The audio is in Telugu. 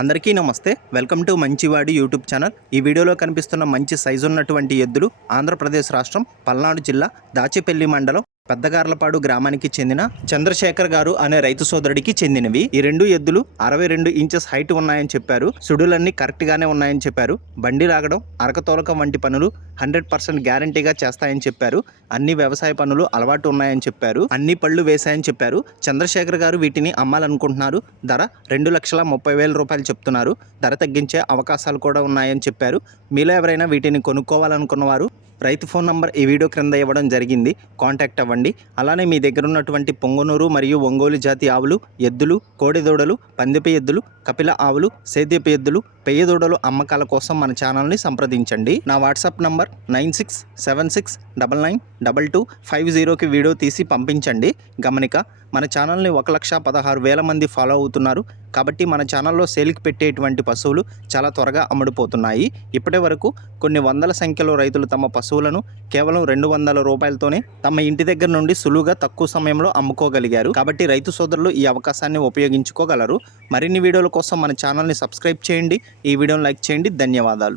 అందరికీ నమస్తే. వెల్కమ్ టు మంచివాడి యూట్యూబ్ ఛానల్. ఈ వీడియోలో కనిపిస్తున్న మంచి సైజు ఉన్నటువంటి ఎద్దులు ఆంధ్రప్రదేశ్ రాష్ట్రం పల్నాడు జిల్లా దాచేపల్లి మండలం పెద్దగార్లపాడు గ్రామానికి చెందిన చంద్రశేఖర్ గారు అనే రైతు సోదరుడికి చెందినవి. ఈ రెండు ఎద్దులు 62 ఇంచెస్ హైట్ ఉన్నాయని చెప్పారు. సుడులన్నీ కరెక్ట్ గానే ఉన్నాయని చెప్పారు. బండి లాగడం, అరకతోలకం వంటి పనులు 100% గ్యారంటీగా చేస్తాయని చెప్పారు. అన్ని వ్యవసాయ పనులు అలవాటు ఉన్నాయని చెప్పారు. అన్ని పళ్ళు వేశాయని చెప్పారు. చంద్రశేఖర్ గారు వీటిని అమ్మాలనుకుంటున్నారు. ధర 2,30,000 రూపాయలు చెప్తున్నారు. ధర తగ్గించే అవకాశాలు కూడా ఉన్నాయని చెప్పారు. మీలో ఎవరైనా వీటిని కొనుక్కోవాలనుకున్నవారు రైతు ఫోన్ నంబర్ ఈ వీడియో క్రింద ఇవ్వడం జరిగింది. కాంటాక్ట్ అవ్వండి. అలానే మీ దగ్గర ఉన్నటువంటి పొంగనూరు మరియు ఒంగోలు జాతి ఆవులు, ఎద్దులు, కోడెదూడలు, పందిపి ఎద్దులు, కపిల ఆవులు, సేద్యపు ఎద్దులు, పెయ్య దూడలు అమ్మకాల కోసం మన ఛానల్ని సంప్రదించండి. నా వాట్సాప్ నంబర్ 9676992250కి వీడియో తీసి పంపించండి. గమనిక, మన ఛానల్ని 1,16,000 మంది ఫాలో అవుతున్నారు. కాబట్టి మన ఛానల్లో సేల్కి పెట్టేటువంటి పశువులు చాలా త్వరగా అమ్ముడుపోతున్నాయి. ఇప్పటి వరకు కొన్ని వందల సంఖ్యలో రైతులు తమ పశువులను కేవలం 200 రూపాయలతోనే తమ ఇంటి దగ్గర నుండి సులువుగా తక్కువ సమయంలో అమ్ముకోగలిగారు. కాబట్టి రైతు సోదరులు ఈ అవకాశాన్ని ఉపయోగించుకోగలరు. మరిన్ని వీడియోల కోసం మన ఛానల్ని సబ్స్క్రైబ్ చేయండి. ఈ వీడియోని లైక్ చేయండి. ధన్యవాదాలు.